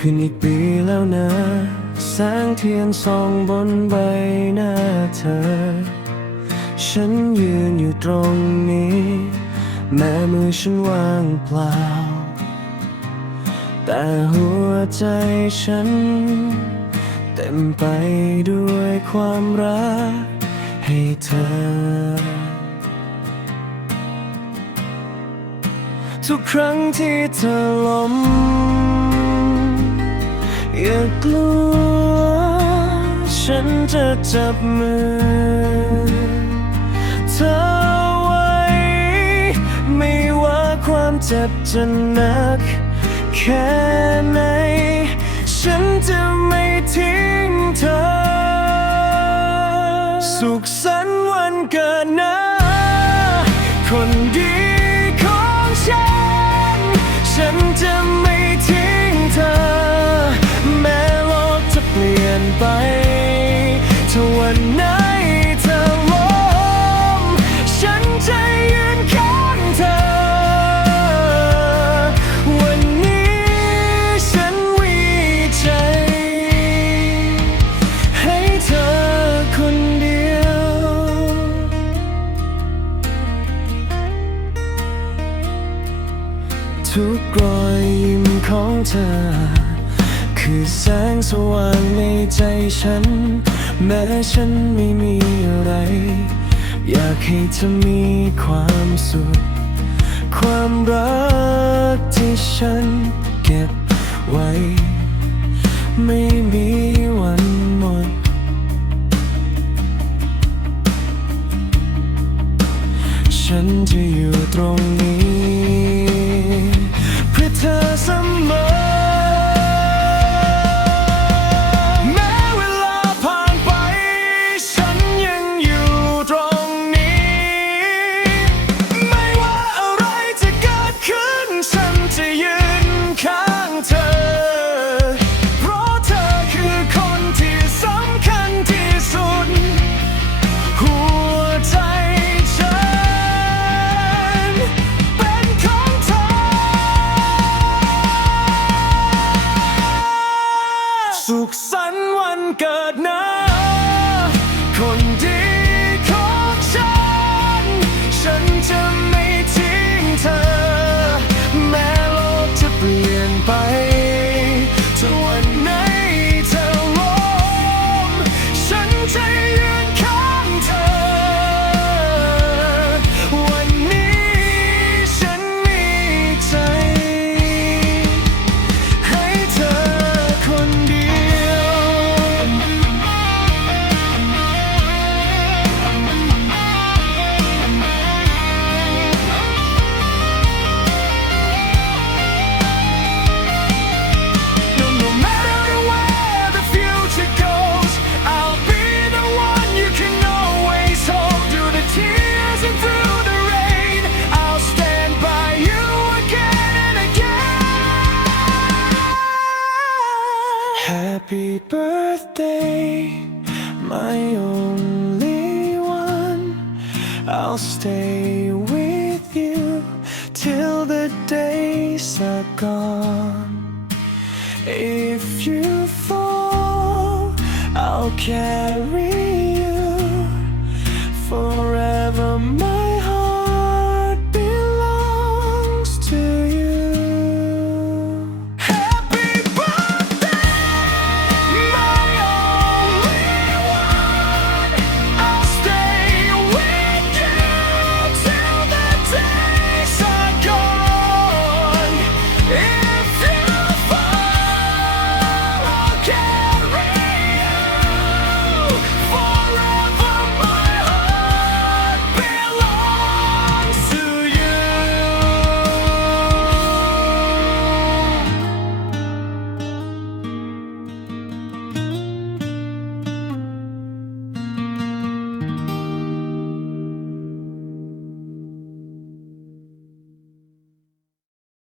ขึ้นอีกปีแล้วนะ แสงเทียนส่องบนใบหน้าเธอ ฉันยืนอยู่ตรงนี้ แม้มือฉันว่างเปล่า แต่หัวใจฉัน เต็มไปด้วยความรักให้เธอทุกครั้งที่เธอล้ม อย่ากลัว ฉันจะจับมือ เธอไว้ ไม่ว่าความเจ็บจะหนัก แค่ไหน ฉันจะไม่ทิ้งเธอ สุขสันต์วันเกิดนะ อยยิ้มของเธอ คือแสงสว่างในใจฉัน แม้ฉันไม่มีอะไร อยากให้เธอมีความสุข ความรักที่ฉันเก็บไว้ ไม่มี เพื่อเธอเสมอ เกิดนะคน Happy birthday, my only one. I'll stay with you till the days are gone. If you fall, I'll carry